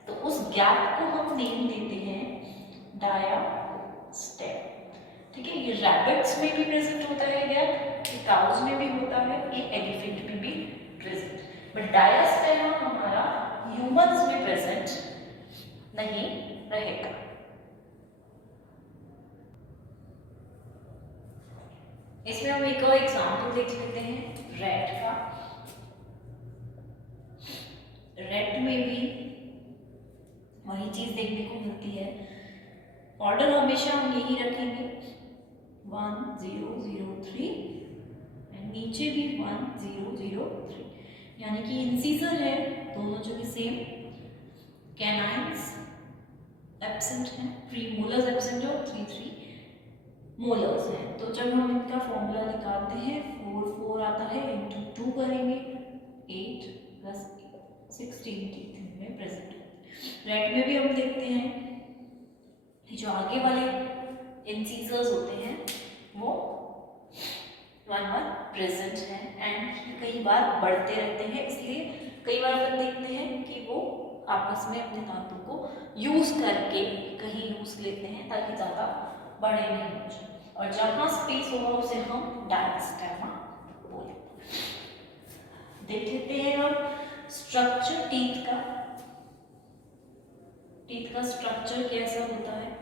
तो उस गैप को हम नेम देते हैं डायास्टेम, ठीक है। ये रैबिट्स में भी प्रेजेंट होता है गैप, ये काउज में भी होता है, ये एलिफेंट में भी प्रेजेंट, बट डायास्टेम हमारा ह्यूमंस में प्रेजेंट नहीं रहेगा। इसमें हम एक और एग्जाम्पल देख लेते हैं रैट का। रैट में भी वही चीज देखने को मिलती है, ऑर्डर हमेशा हम यही रखेंगे 1 0 0 3 एंड नीचे भी 1 0 0 3, यानी कि इंसीजर है दोनों जगह सेम, कैनाइन्स एब्सेंट हैं, प्रीमोलर्स एब्सेंट है और 3 3 मोलर्स हैं। तो जब हम इनका फॉर्मूला निकालते हैं 4 4 आता है, इंटू 2 करेंगे 8 + 16 टीथ में प्रेजेंट है। रेड में भी हम देखते हैं जो आगे वाले इंसीजर्स होते हैं वो 1 1 प्रेजेंट है एंड कई बार बढ़ते रहते हैं, इसलिए कई बार अपन देखते हैं कि वो आपस में अपने दांतों को यूज करके कहीं यूज लेते हैं ताकि ज़्यादा बड़े नहीं हो जाए, और जहाँ स्पेस होगा उसे हम डायस्टेमा बोलेंगे। देख लेते हैं हम स्ट्रक्चर टीथ का। टीथ का स्ट्रक्चर कैसा होता है?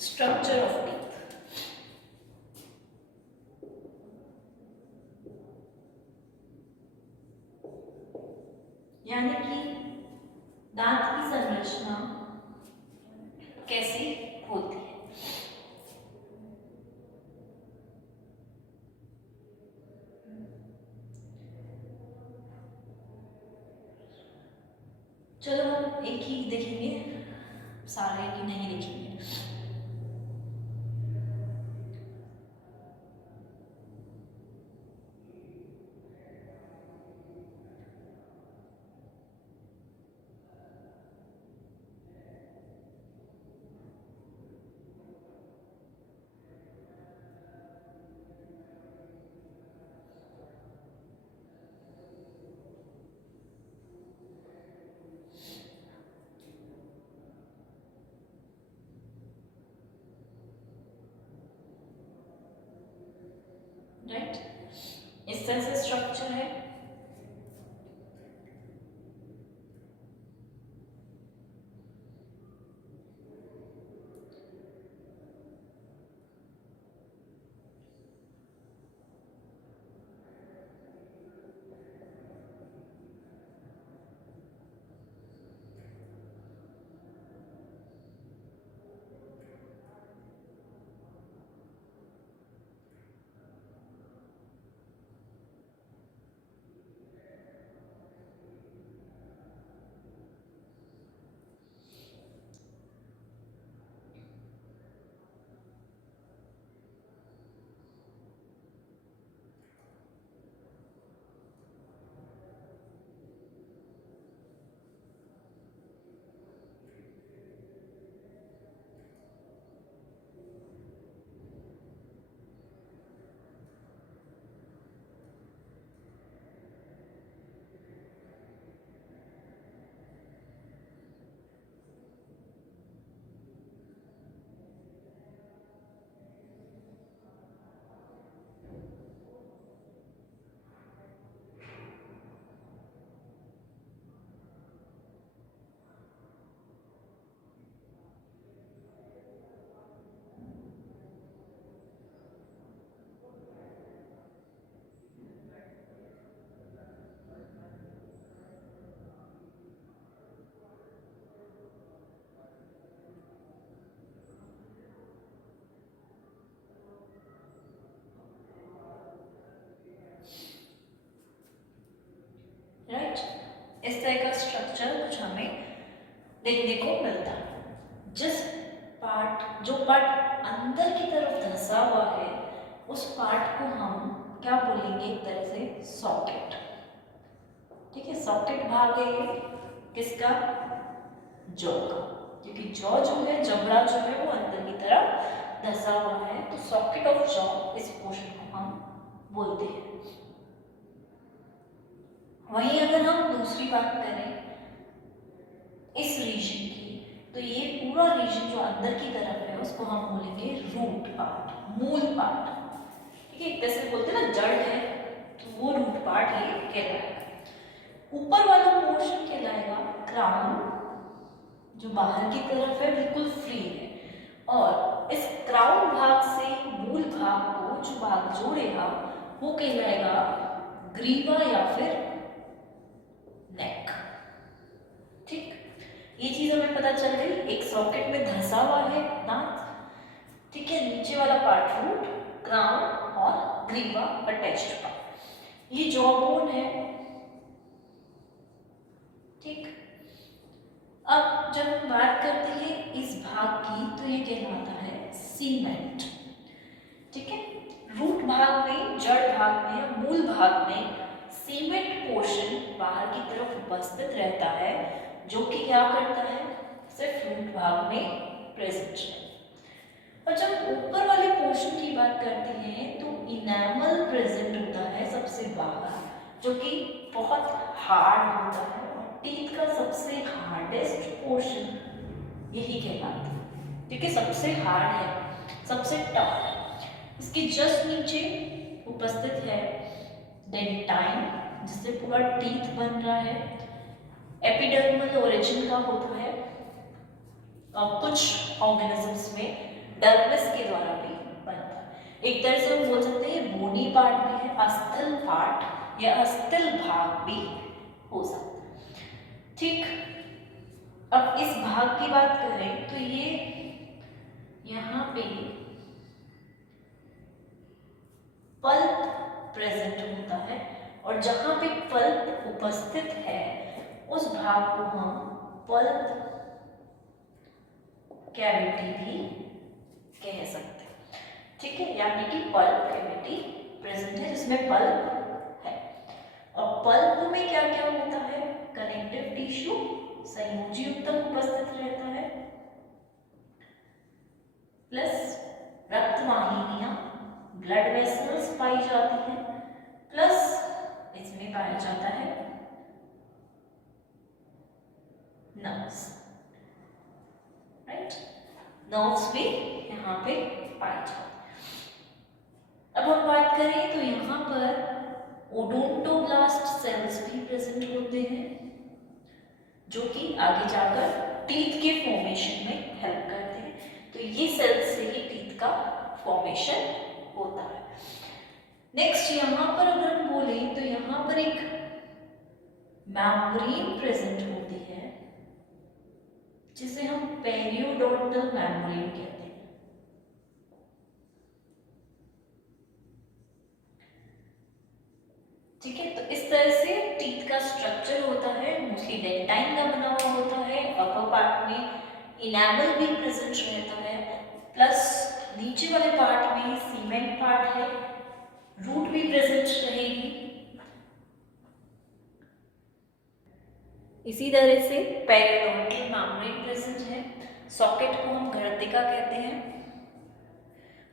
स्ट्रक्चर ऑफ टीथ, यानी कि दांत की संरचना कैसी होती है। चलो हम एक ही देखेंगे, सारे की नहीं देखेंगे। राइट, इस तरह से स्ट्रक्चर है। राइट, इस तरह का स्ट्रक्चर कुछ हमें देखने को मिलता है। जो पार्ट अंदर की तरफ धंसा हुआ है, उस पार्ट को हम क्या बोलेंगे, एक तरह से सॉकेट। ठीक है, सॉकेट भाग है किसका, जॉ का, क्योंकि जॉ जो है, जबड़ा जो है वो अंदर की तरफ धंसा हुआ है, तो सॉकेट ऑफ जॉ इस पोर्शन को हम बोलते हैं। वहीं अगर हम दूसरी बात करें इस रीजन की, तो ये पूरा रीजन जो अंदर की तरफ है उसको हम बोलेंगे रूट पार्ट, मूल पार्ट। ठीक है, जैसे बोलते हैं ना जड़ है, तो वो रूट पार्ट ये कहलाएगा। ऊपर वाला पोर्शन कहलाएगा क्राउन, जो बाहर की तरफ है, बिल्कुल फ्री है, और इस क्राउन भाग से मूल भाग को जो भाग जोड़ेगा वो कहलाएगा ग्रीवा या फिर नेक। ठीक, ये चीज हमें पता चल गई। एक सॉकेट में धंसा हुआ है दांत, ठीक है, नीचे वाला पार्ट रूट, क्राउन और ग्रीवा अटैच्ड पार्ट, ये जॉ बोन है। ठीक, अब जब हम बात करते हैं इस भाग की, तो ये कहलाता है सीमेंट। ठीक है, रूट भाग में, जड़ भाग में या मूल भाग में सीमेंट पोर्शन बाहर की तरफ उपस्थित रहता है, जो कि क्या करता है, सिर्फ रूट भाग में प्रेजेंट है। और जब ऊपर वाले पोर्शन की बात करते हैं तो इनेमल प्रेजेंट होता है सबसे बाहर, जो कि बहुत हार्ड होता है, और टीथ का सबसे हार्डेस्ट पोर्शन यही कहलाता है, क्योंकि सबसे हार्ड है, सबसे टफ है। इसके जस्ट नीचे उपस्थित है डेंटाइन, जिससे पूरा टीथ बन रहा है। एपिडर्मल ओरिजिन का होता है, और कुछ ऑर्गेनिजम्स में डर्मिस के द्वारा भी बनता है। एक तरह से हम बोल सकते हैं बोनी पार्ट भी है, अस्थिल पार्ट या अस्थिल भाग भी हो सकता है। ठीक, अब इस भाग की बात करें तो ये यहाँ पे पल्प प्रेजेंट होता है, और जहां पे पल्प उपस्थित है उस भाग को हम पल्प कैविटी भी कह सकते हैं, ठीक है, यानी कि पल्प कैविटी प्रेजेंट है जिसमें पल्प है। और पल्प में क्या क्या होता है, कनेक्टिव टिश्यू संयोजी ऊतक उपस्थित रहता है, प्लस रक्तवाहिनियां ब्लड वेसल्स पाई जाती हैं, प्लस इसमें पाया जाता है नर्व्स, राइट, नर्व्स भी यहाँ पे पाए जाते हैं। अब हम बात करें तो यहाँ पर ओडोंटोब्लास्ट सेल्स भी प्रेजेंट होते हैं जो कि आगे जाकर टीथ के फॉर्मेशन में हेल्प करते हैं। तो ये सेल्स से ही टीथ का फॉर्मेशन होता है। नेक्स्ट यहाँ पर अगर हम बोले तो यहाँ पर एक मेम्ब्रेन प्रेजेंट होती है जिसे हम पेरियोडोंटल मेम्ब्रेन कहते हैं। ठीक है, तो इस तरह से टीथ का स्ट्रक्चर होता है, मोस्टली डेंटाइन का बना हुआ होता है। अपर पार्ट में इनेमल भी प्रेजेंट रहता है, प्लस नीचे वाले पार्ट में सीमेंट पार्ट है, रूट भी प्रेजेंट रहेगी। इसी तरह से पेरियोडोंटल मेम्ब्रेन प्रेजेंट है, सॉकेट को हम गर्दिका कहते हैं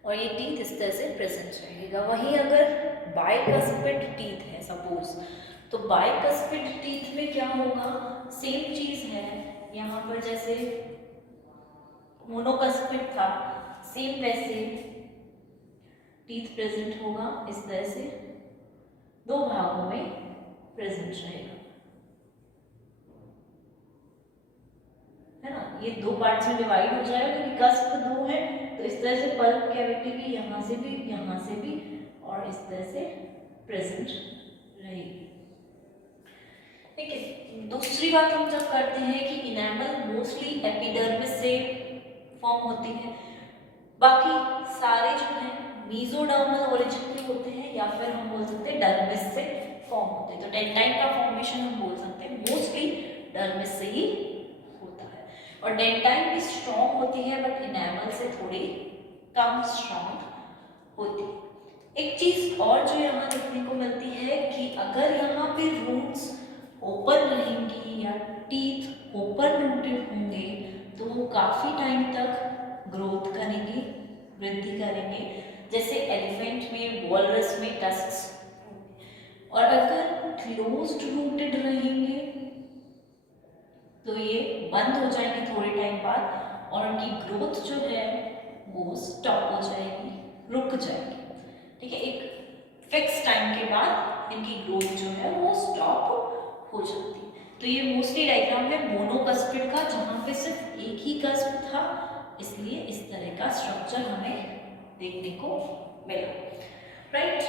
और ये टीथ इस तरह से प्रेजेंट रहेगा। वहीं अगर बाइकस्पिड टीथ है सपोज, तो बाइकस्पिड टीथ में क्या होगा, सेम चीज है, यहाँ पर जैसे मोनोकस्पिड था सेम वैसे टीथ प्रेजेंट होगा, इस तरह से दो भागों में प्रेजेंट रहेगा, है ना। ये दो पार्ट्स में डिवाइड हो जाएगा क्योंकि कस्प दो है, तो इस तरह से पल्प कैविटी भी यहाँ से भी और इस तरह से प्रेजेंट रहेगी। ठीक है, दूसरी बात हम जब करते हैं कि इनेमल मोस्टली एपिडर्मिस से फॉर्म होती है, बाकी सारे जो हैं मीजोडर्मल ओरिजिन के होते हैं या फिर हम बोल सकते हैं डर्मिस से फॉर्म होते हैं। तो डेंटाइन का फॉर्मेशन हम बोल सकते हैं मोस्टली डर्मिस से ही होता है। और डेंटाइन भी स्ट्रॉन्ग होती है बट इनेमल से थोड़ी कम स्ट्रॉन्ग होती है। एक चीज और जो यहाँ देखने को मिलती है कि अगर यहाँ पे रूट्स ओपन रहेंगी या टीथ ओपन रूटेड होंगे तो वो काफी टाइम तक ग्रोथ करेंगे, वृद्धि करेंगे, जैसे एलिफेंट में, वॉलरस में टस्क्स। और अगर क्लोज्ड रूटेड रहेंगे तो ये बंद हो जाएंगे थोड़े टाइम बाद और उनकी ग्रोथ जो है वो स्टॉप हो जाएगी, रुक जाएगी। ठीक है, एक फिक्स टाइम के बाद इनकी ग्रोथ जो है वो स्टॉप हो जाती है। तो ये मोस्टली डायग्राम है मोनोकस्पिड का, जहाँ पे सिर्फ एक ही कस्प था, इसलिए इस तरह का स्ट्रक्चर हमें देखने को मिला, राइट।